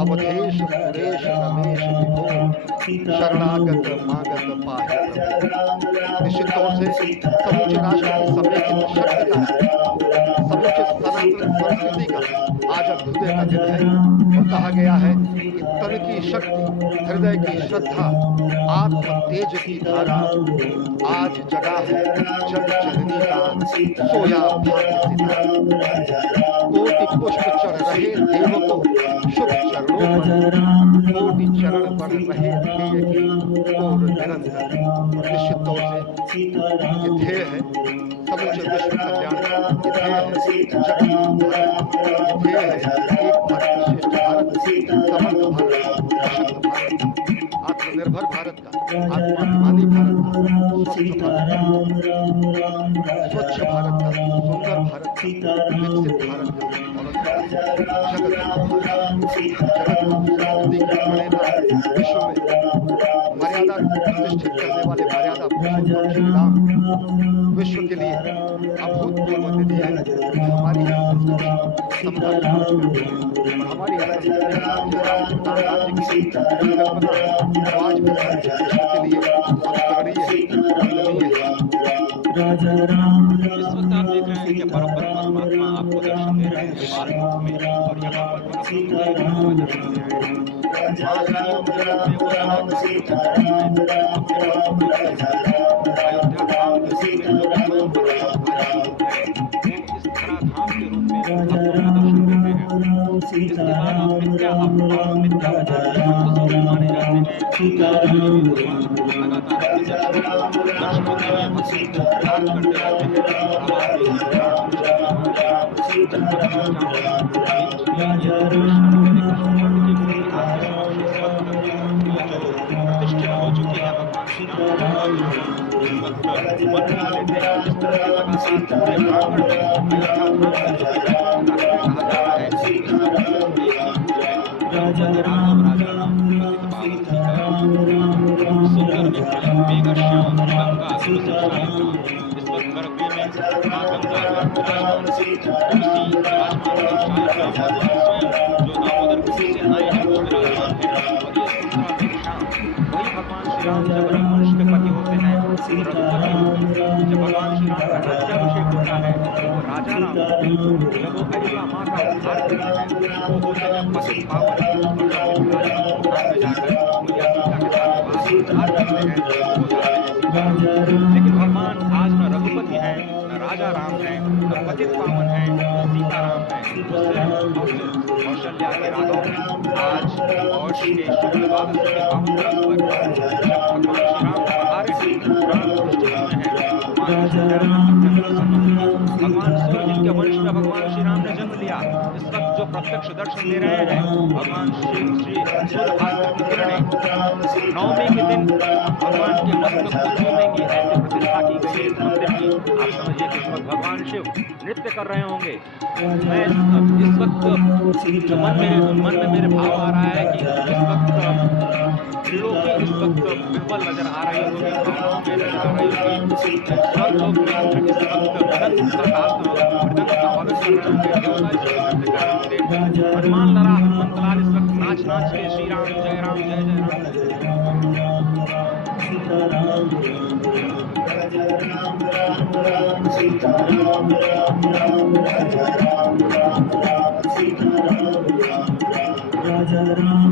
अवधेश सुरेश रमेश विभो, शरणागत मागत पाहि प्रभु। निश्चित तौर से समूचे राष्ट्र की समेकित शक्ति का है, समूचे सनातन संस्कृति का आज अभ्युदय का दिन है और कहा गया है कि तन की शक्ति, हृदय की श्रद्धा, आत्म तेज की धारा आज जगा है जग जननी का सोया भाग्य सितारा। कोटि पुष्प चढ़ रहे देव को शुभ चरणों पर, कोटि चरण बढ़ रहे ध्येय की ओर निरंतर। निश्चित तौर से ये ध्येय है समूचे विश्व कल्याण का, ये ध्येय है जगत भारत, ये ध्येय है एक भारत श्रेष्ठ भारत, समर्थ भारत, सशक्त भारत, आत्मनिर्भर भारत का, आत्माभिमानी भारत का, स्वस्थ भारत का, स्वच्छ भारत का, सुंदर भारत का, विकसित भारत का और जगत संस्कृति की प्रणेता, विश्व में मर्यादा प्रतिष्ठित करने वाले मर्यादा पुरुषोत्तम श्री राम विश्व के लिए अभूतपूर्व निधि है। हमारी समता हमारी राज्य की कल्पना आज भी विश्व के लिए अनुकरणीय वंदनीय है। इस वक्त आप देख रहे हैं कि परमात्मा आपको दर्शन दे रहे हैं विशाल रूप में, और यहाँ पर दर्शन दे रहे हैं। लेकिन भगवान आज न रघुपति है, न राजा राम है, न पतित पावन है, न सीताराम है, कौशल्या के राघव है। आज वर्ष के शुक्ल द्वादश के पावन पर्व पर जब भगवान श्री राम पधारे भगवान सूर्य जिनके वंश में भगवान श्री राम ने जन्म लिया, इस वक्त जो प्रत्यक्ष दर्शन दे रहे हैं भगवान श्री सूर्य भास्कर की किरणें नवमी के दिन भगवान के मस्तक को छूएंगी। ऐसी प्रतिष्ठा की गई इस मंदिर की। आप समझिए कि भगवान शिव नृत्य कर रहे होंगे। मैं इस वक्त जो मन में मेरे भाव आ रहा है कि इस वक्त त्रिलोकी इस वक्त बिल्कुल नजर आ रही होगी, भावनाओं में नजर आ रही होगी। स्वर्गलोक में इस वक्त मृदंग का हवन कर रहे होंगे, देवता इस वक्त नृत्य कर रहे होंगे। हनुमान लड़ा हनुमंत लाल इस वक्त नाच नाच के श्री राम जय राम जय जय राजा राम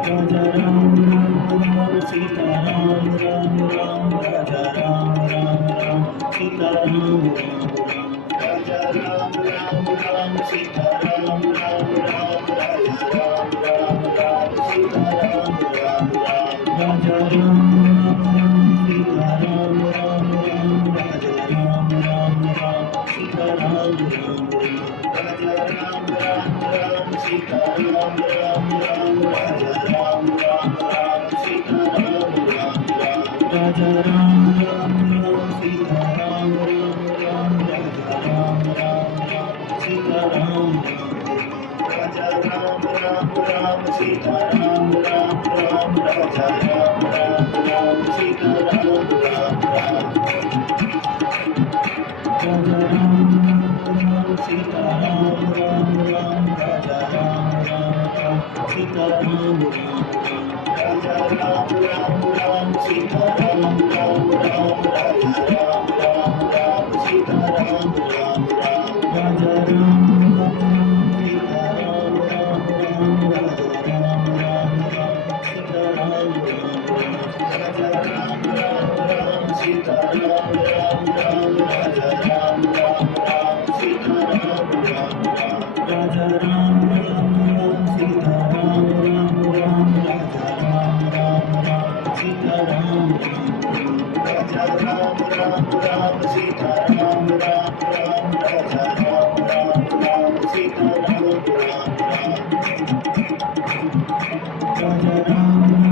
राजा राम राम राम सीता राम राम राम राजा राम राम राम सीता राम राजा राम राम राम सीता राम राम राम राजा राम राम राम सीता राम राजा राम राम राम सीता राम राम राम राजा राम राम राम सीता राम राजा राम राम राम सीता राम राम राम राजा राम राम राम सीता राम राजा राम राम राम सीता राम राम राम राजा राम राम राम सीता राम राजा राम राम राम सीता राम राम राम राजा राम राम राम सीता राम राजा राम राम सीता राम राम राम राजा राम राम राम सीता राम राजा राम राम राम सीता राम राम राम राजा राम राम राम सीता राम राजा राम राम सीता राम राम राम राजा राम राम राम सीता राम राजा राम राम राम सीता राम राम राम राजा राम राम राम सीता राम राजा राम राम राम सीता राम राम राम राजा राम राम राम सीता राम राजा राम राम राम सीता राम राम राम राजा राम राम राम सीता राम राजा राम राम सीता राम राम राम राजा राम राम राम सीता राम राजा राम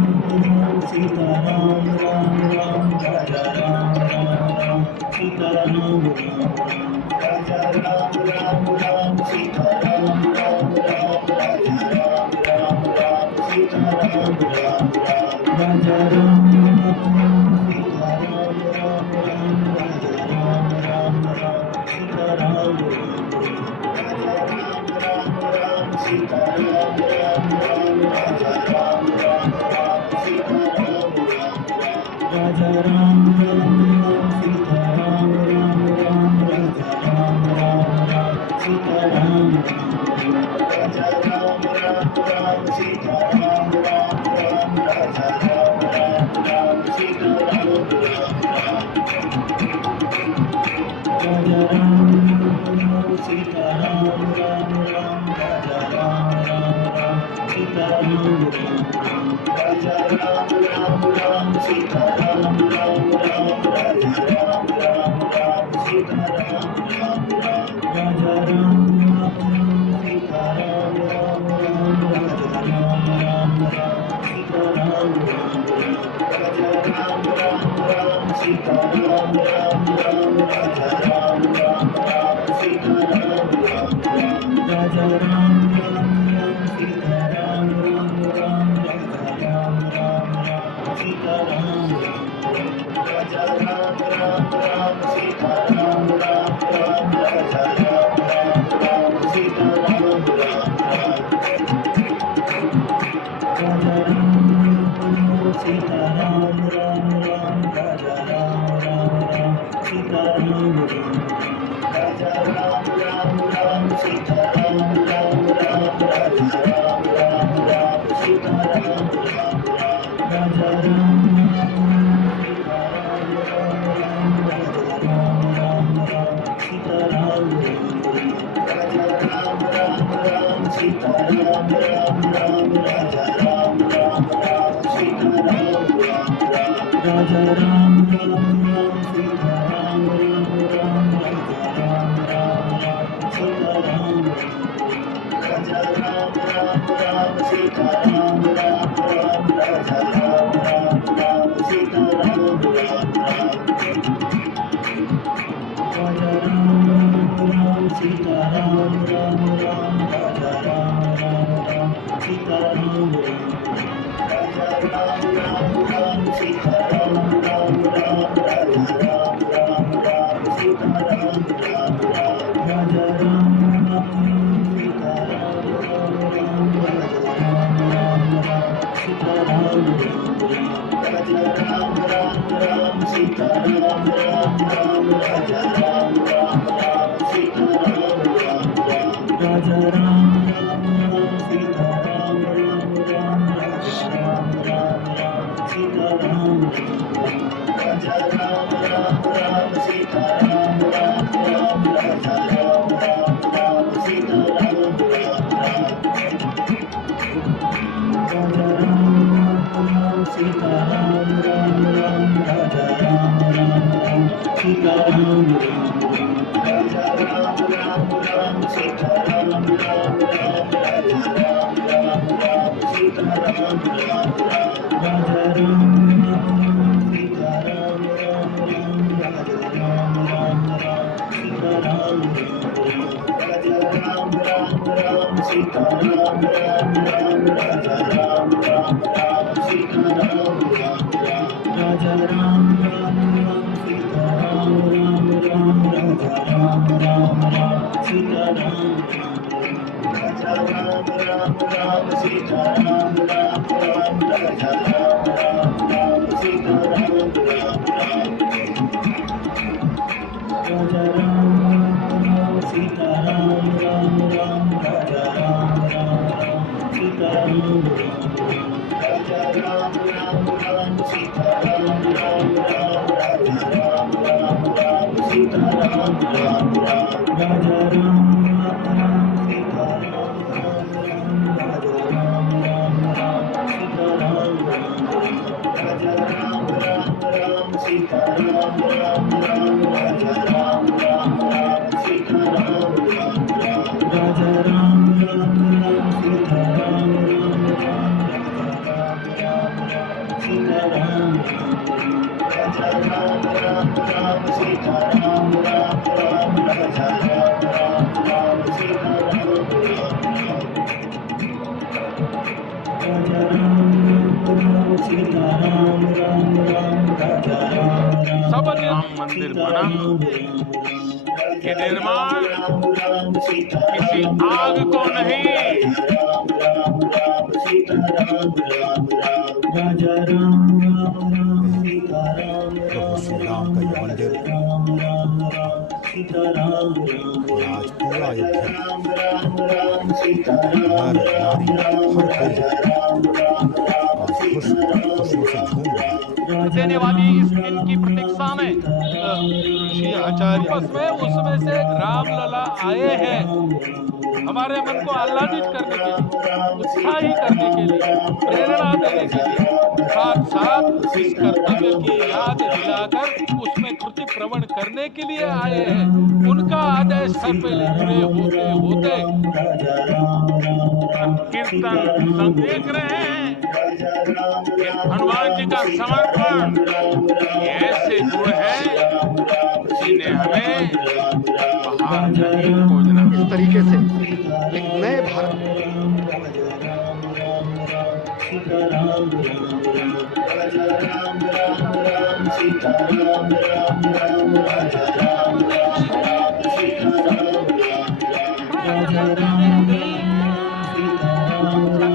राम राम सीता राम राम राम राजा राम राम राम सीता राम राजा राम राम सीता राम राम राम राजा राम राम राम सीता राम राजा राम राम राम सीता राम राम राम राजा राम राम राम सीता राम राजा राम राम राम सीता राम राम राम राजा राम राम राम सीता राम राजा राम राम राम सीता राम राम राम राजा राम राम राम सीता राम राजा राम राम सीता राम राम राम राजा राम राम राम सीता राम राजा राम राम राम सीता राम राम राम राजा राम राम राम सीता राम राजा राम राम सीता राम राम राम राजा राम राम राम सीता राम राजा राम राम राम सीता राम राम राम राजा राम राम राम सीता राम राजा राम राम राम सीता राम राम राम राजा राम राम राम सीता राम राजा राम राम राम सीता राम राम राम राजा राम राम राम सीता राम राजा राम राम सीता राम राम राम राजा राम राम राम सीता राम राजा राम राम राम सीता राम राम राम राजा राम राम राम सीता राम राजा राम राम सीता राम राम राम राजा राम राम राम सीता राम राजा राम राम राम सीता राम राम राम राजा राम राम राम सीता राम राजा राम राम राम सीता राम राम राम राजा राम राम राम सीता राम राजा राम राम राम सीता राम राम राम राजा राम राम राम सीता राम राजा राम राम राम सीता राम राम राम राजा राम राम राम सीता राम राजा राम राम राम सीता राम राम राम राजा राम राम राम सीता राम राजा राम राम राम सीता राम राम राम राजा राम राम राम सीता राम राजा राम राम राम सीता राम राम राम राजा राम राम राम सीता राम राजा राम राम राम सीता राम सबल राम मंदिर बना। ये निर्माण किसी आग को नहीं, प्रभु श्री राम का ये मंदिर आज पूरा अयोध्या नर नारी हर कोई खुशियों से झूम रहा है। देने वाली इस दिन की प्रतीक्षा में ऋषि आचार्य उसमें से रामलला आए हैं, हमारे मन को आह्लादित करने के लिए, उत्साही करने के लिए, प्रेरणा देने के लिए, साथ साथ इस कर्तव्य की याद दिलाकर उसमें कृति प्रवण करने के लिए आए हैं। उनका आदेश सर पे पूरे होते होते कीर्तन सब देख रहे हैं। ये हनुमान जी का समर्पण ये ऐसे गुण है जिन्हें हमें बाहर नहीं खोजना। इस तरीके से एक नए भारत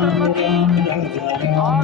छत्रपति और